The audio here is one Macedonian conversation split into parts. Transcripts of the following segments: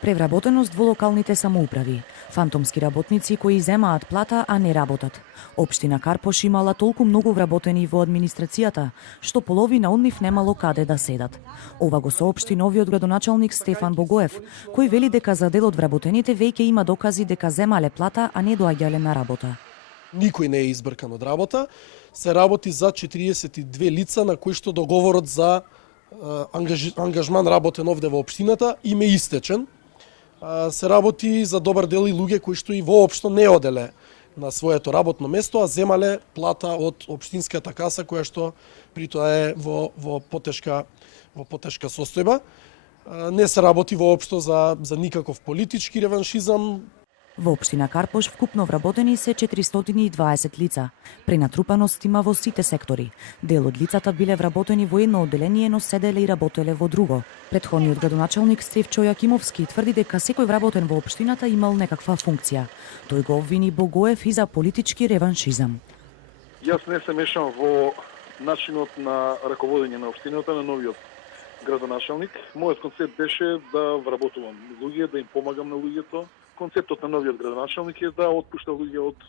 Превработеност во локалните самоуправи. Фантомски работници кои земаат плата, а не работат. Општина Карпош имала толку многу вработени во администрацијата, што половина од нив немало каде да седат. Ова го соопшти новиот градоначалник Стефан Богоев, кој вели дека за дел од вработените веќе има докази дека земале плата, а не доаѓале на работа. Никој не е избркан од работа. Се работи за 42 лица на кои што договорот за ангажман работен овде во општината им е истечен. Се работи за добар дел и луѓе кои што и воопшто не оделе на своето работно место, а земале плата од општинската каса која што при тоа е во потешка состојба. Не се работи воопшто за никаков политички реваншизам. Во општина Карпош вкупно вработени се 420 лица. Пренатрупаност има во сите сектори. Дел од лицата биле вработени во едно одделение, но седеле и работеле во друго. Претходниот градоначалник Стефчо Јакимовски тврди дека секој вработен во општината имал некаква функција. Тој го обвини Богоев и за политички реваншизам. Јас не се мешам во начинот на раководење на општината на новиот градоначалник. Мојот концепт беше да вработувам луѓе, да им помагам на луѓето. Концептот на новиот градоначалник е да отпушта луѓе од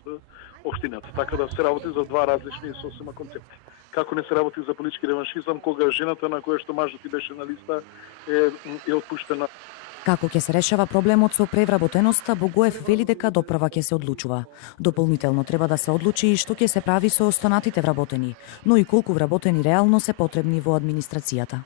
општината, така да се работи за два различни сосема концепти. Како не се работи за политички реваншизам, кога жената на која што мажот и беше на листа е отпуштена. Како ќе се решава проблемот со превработеноста, Богоев вели дека допрва ќе се одлучува. Дополнително треба да се одлучи и што ќе се прави со останатите вработени, но и колку вработени реално се потребни во администрацијата.